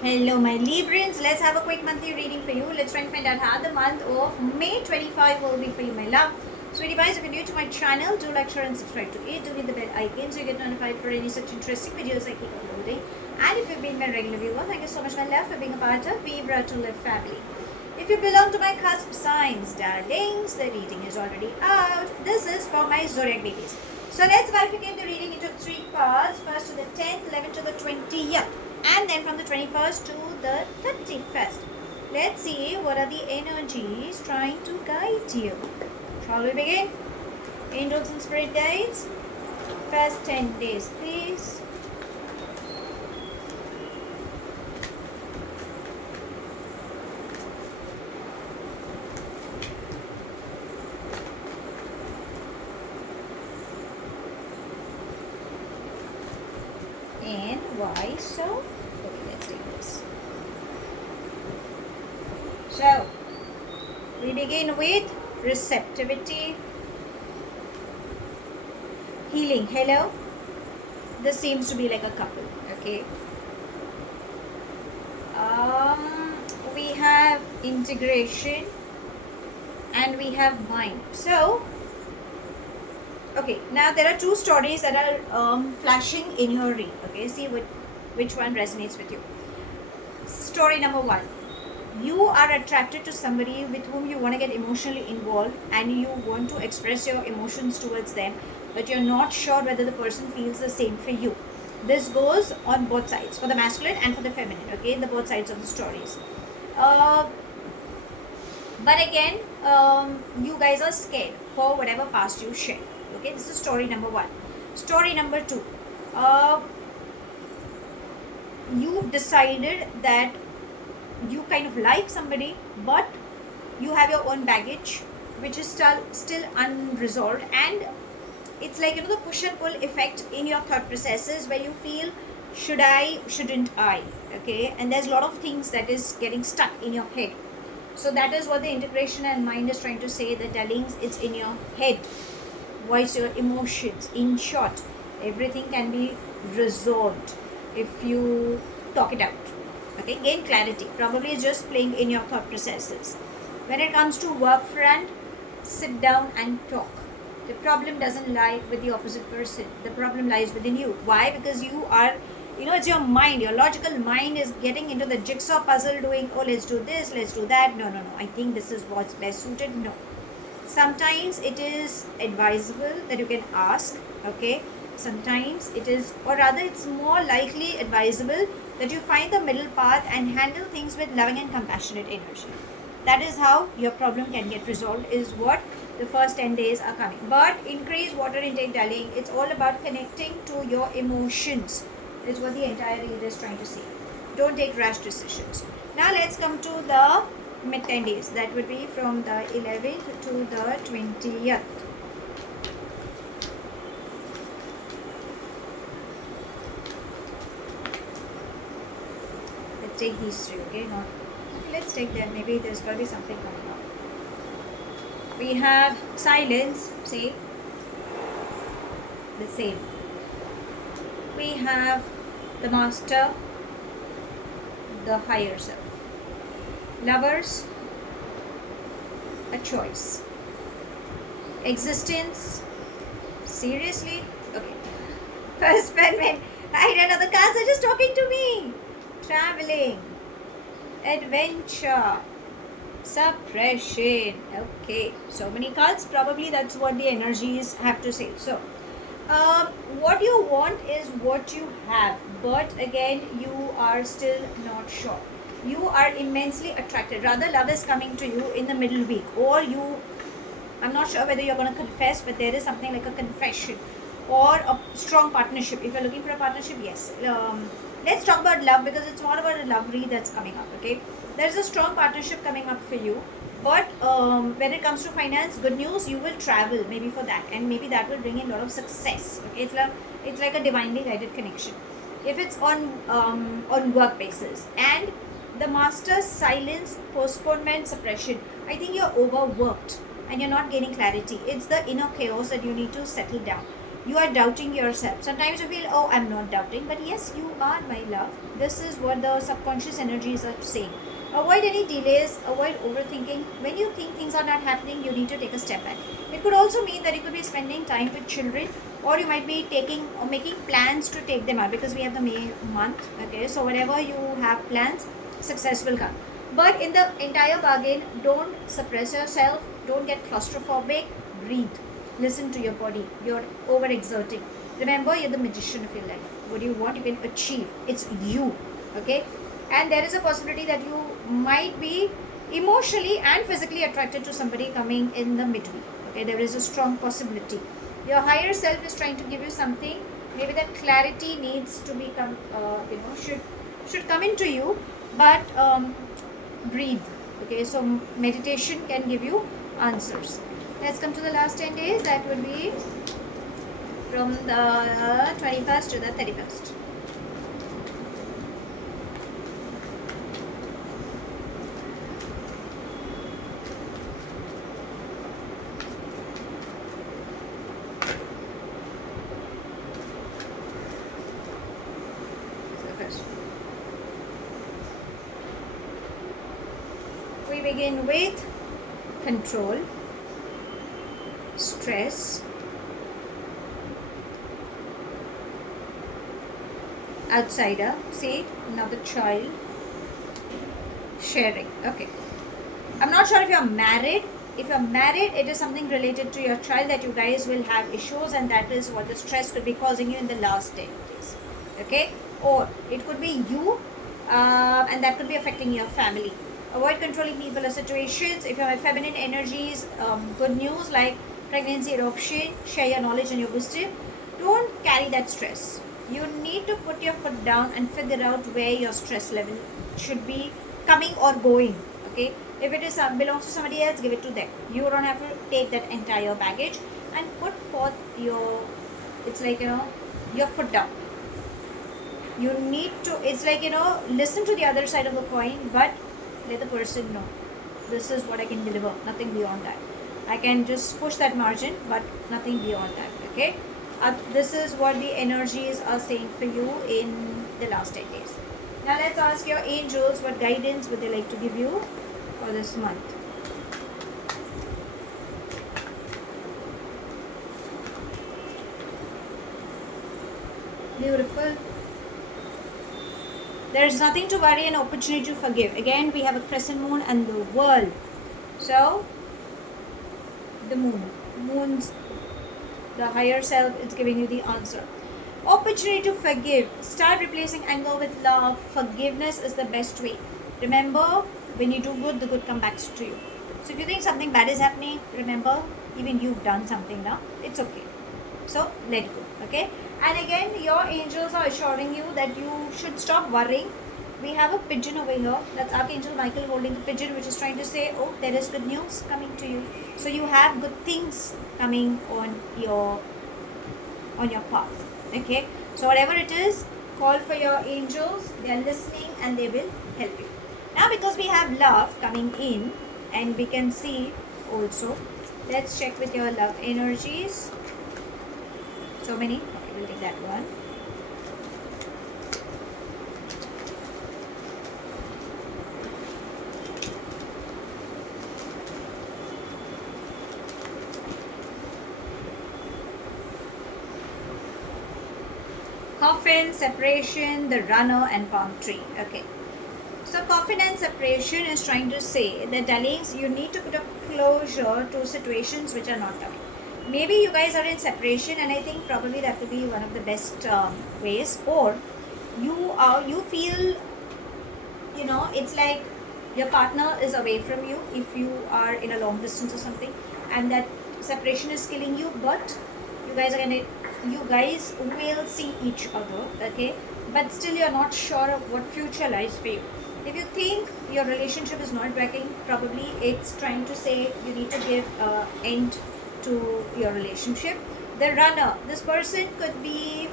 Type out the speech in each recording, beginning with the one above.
Hello my Librans, let's have a quick monthly reading for you. Let's try and find out how the month of May 25 will be for you, my love. Sweetie pies, if you're new to my channel, do like, share and subscribe to it. Do hit the bell icon so you get notified for any such interesting videos I keep uploading. And if you've been my regular viewer, thank you so much my love for being a part of Vibra to Live family. If you belong to my cusp signs, darlings, the reading is already out. This is for my zodiac babies. So let's bifurcate the reading into three parts. First to the 10th, 11th to the 20th. And then from the 21st to the 31st. Let's see what are the energies trying to guide you. Shall we begin? Angels and spirit guides. First 10 days, please. And why so? Okay, let's take this. So, we begin with receptivity, healing. Hello. This seems to be like a couple. Okay. We have integration and we have mind. So, okay, now there are two stories that are flashing in your read. Okay, see which one resonates with you. Story number one. You are attracted to somebody with whom you want to get emotionally involved and you want to express your emotions towards them, but you're not sure whether the person feels the same for you. This goes on both sides, for the masculine and for the feminine, okay, the both sides of the stories. But again, you guys are scared for whatever past you share. Okay, this is story number one. Story number two. You've decided that you kind of like somebody, but you have your own baggage which is still unresolved, and it's like, you know, the push and pull effect in your thought processes where you feel, should I, shouldn't I? Okay, and there's a lot of things that is getting stuck in your head. So that is what the integration and mind is trying to say, the tellings, it's in your head. Voice your emotions. In short, everything can be resolved if you talk it out. Okay, gain clarity. Probably it's just playing in your thought processes. When it comes to work front, sit down and talk. The problem doesn't lie with the opposite person. The problem lies within you. Why? Because you are, you know, it's your mind. Your logical mind is getting into the jigsaw puzzle doing, oh, let's do this, let's do that. No, no, no. I think this is what's best suited. No. Sometimes it is advisable that you can ask, okay? Sometimes it is, or rather it's more likely advisable that you find the middle path and handle things with loving and compassionate energy. That is how your problem can get resolved, is what the first 10 days are coming. But increase water intake, darling. It's all about connecting to your emotions, is what the entire read is trying to say. Don't take rash decisions. Now let's come to the mid 10 days. That would be from the 11th to the 20th. Let's take these three, okay? Not, let's take them. Maybe there's got to be something coming up. We have silence, see? The same. We have the master, the higher self. Lovers, a choice. Existence, seriously? Okay. First pen, I don't know, the cards are just talking to me. Traveling, adventure, suppression. Okay, so many cards. Probably that's what the energies have to say. So, what you want is what you have, but again, you are still not sure. You are immensely attracted. Rather, love is coming to you in the middle week, or you, I'm not sure whether you're going to confess, but there is something like a confession or a strong partnership. If you're looking for a partnership, yes. Let's talk about love, because it's more about a love read that's coming up. Okay, there's a strong partnership coming up for you, but when it comes to finance, good news, you will travel maybe for that, and maybe that will bring in a lot of success. Okay, it's like a divinely guided connection if it's on work basis. And the master, silence, postponement, suppression. I think you're overworked and you're not gaining clarity. It's the inner chaos that you need to settle down. you are doubting yourself. Sometimes you feel, oh, I'm not doubting, but yes, you are, my love. This is what the subconscious energies are saying. Avoid any delays, avoid overthinking. When you think things are not happening, you need to take a step back. It could also mean that you could be spending time with children, or you might be taking or making plans to take them out, because we have the May month. Okay, so whatever you have plans, success will come. But in the entire bargain, don't suppress yourself, don't get claustrophobic, breathe, listen to your body. You're overexerting. Remember, you're the magician of your life. What do you want, you can achieve. It's you. Okay, and there is a possibility that you might be emotionally and physically attracted to somebody coming in the midweek. Okay, there is a strong possibility. Your higher self is trying to give you something. Maybe that clarity needs to become, should come into you, but breathe. Okay, so meditation can give you answers. Let's come to the last 10 days. That would be from the 21st to the 31st. We begin with control, stress, outsider, see, another child, sharing. Okay, I'm not sure if you're married. If you're married, it is something related to your child that you guys will have issues, and that is what the stress could be causing you in the last 10 days. Okay, or it could be you, and that could be affecting your family. Avoid controlling people or situations. If you have feminine energies, good news like pregnancy, adoption, share your knowledge and your wisdom. Don't carry that stress. You need to put your foot down and figure out where your stress level should be coming or going. Okay, if it is belongs to somebody else, give it to them. You don't have to take that entire baggage and put forth your, it's like, your foot down. You need to, it's like, listen to the other side of the coin, but let the person know, this is what I can deliver, nothing beyond that. I can just push that margin, but nothing beyond that. Okay, this is what the energies are saying for you in the last 10 days. Now let's ask your angels, what guidance would they like to give you for this month? Beautiful. There is nothing to worry and opportunity to forgive. Again, we have a crescent moon and the world. So, the moon's the higher self is giving you the answer. Opportunity to forgive. Start replacing anger with love. Forgiveness is the best way. Remember, when you do good, the good comes back to you. So if you think something bad is happening, remember, even you've done something now. It's okay. So let it go. Okay. And again, your angels are assuring you that you should stop worrying. We have a pigeon over here. That's Archangel Michael holding the pigeon, which is trying to say, oh, there is good news coming to you. So you have good things coming on your path. Okay. So whatever it is, call for your angels. They are listening and they will help you. Now, because we have love coming in, and we can see also, let's check with your love energies. So many. Okay, we'll take that one. Coffin, separation, the runner, and palm tree. Okay. So coffin and separation is trying to say that, darlings, you need to put a closure to situations which are not coming. Maybe you guys are in separation, and I think probably that will be one of the best ways. Or you feel, it's like your partner is away from you if you are in a long distance or something, and that separation is killing you. But you guys will see each other. Okay, but still you're not sure of what future lies for you. If you think your relationship is not working, probably it's trying to say you need to give an end to your relationship. The runner, this person could be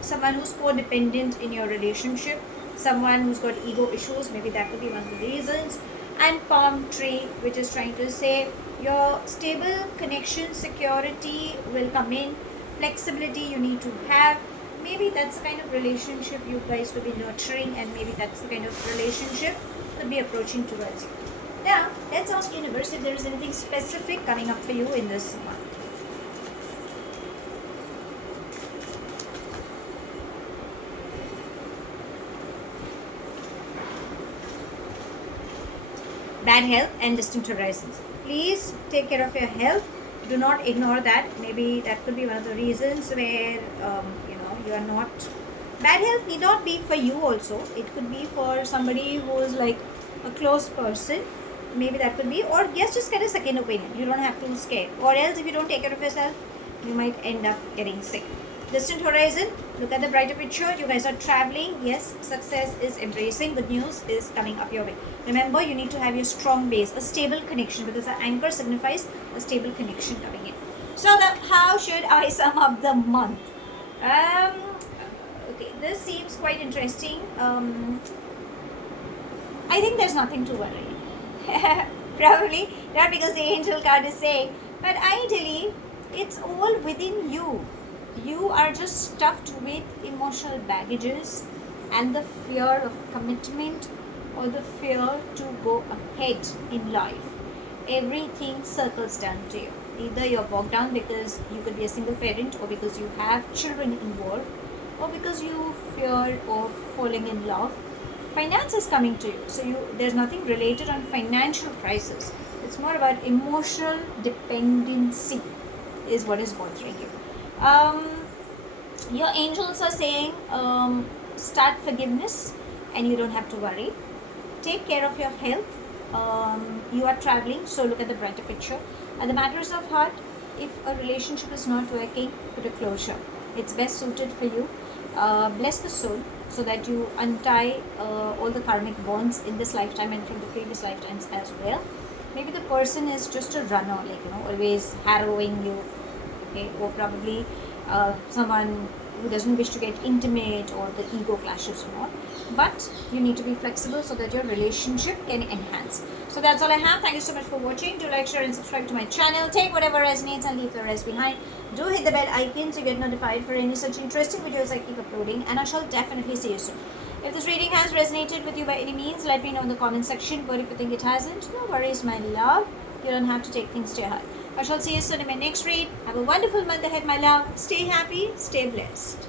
someone who's codependent in your relationship, someone who's got ego issues. Maybe that could be one of the reasons. and palm tree, which is trying to say your stable connection, security will come in, flexibility you need to have. Maybe that's the kind of relationship you guys will be nurturing, and maybe that's the kind of relationship will be approaching towards you. Now, let's ask universe if there is anything specific coming up for you in this month. Bad health and distant horizons. Please take care of your health. Do not ignore that. Maybe that could be one of the reasons where you are not. Bad health need not be for you also. It could be for somebody who is like a close person. Maybe that could be, or yes, just get a second opinion. You don't have to scare. Or else, if you don't take care of yourself, you might end up getting sick. Distant horizon, look at the brighter picture. You guys are traveling. Yes, success is embracing. Good news is coming up your way. Remember, you need to have your strong base, a stable connection, because the anchor signifies a stable connection coming in. So, how should I sum up the month? Okay, this seems quite interesting. I think there's nothing to worry. Probably not because the angel card is saying, but ideally, it's all within you. You are just stuffed with emotional baggages and the fear of commitment or the fear to go ahead in life. Everything circles down to you. Either you're bogged down because you could be a single parent, or because you have children involved, or because you fear of falling in love. Finance is coming to you, so there's nothing related on financial crisis. It's more about emotional dependency is what is bothering you. Your angels are saying start forgiveness and you don't have to worry. Take care of your health. You are traveling, so look at the brighter picture. And the matters of heart, if a relationship is not working, put a closure. It's best suited for you. Bless the soul so that you untie all the karmic bonds in this lifetime and from the previous lifetimes as well. Maybe the person is just a runner, always harrowing you, okay, or probably someone who doesn't wish to get intimate, or the ego clashes or not. But you need to be flexible so that your relationship can enhance. So that's all I have. Thank you so much for watching. Do like, share and subscribe to my channel. Take whatever resonates and leave the rest behind. Do hit the bell icon to get notified for any such interesting videos I keep uploading, and I shall definitely see you soon. If this reading has resonated with you by any means, let me know in the comment section. But if you think it hasn't, no worries, my love. You don't have to take things to your heart. I shall see you soon in my next read. Have a wonderful month ahead, my love. Stay happy, stay blessed.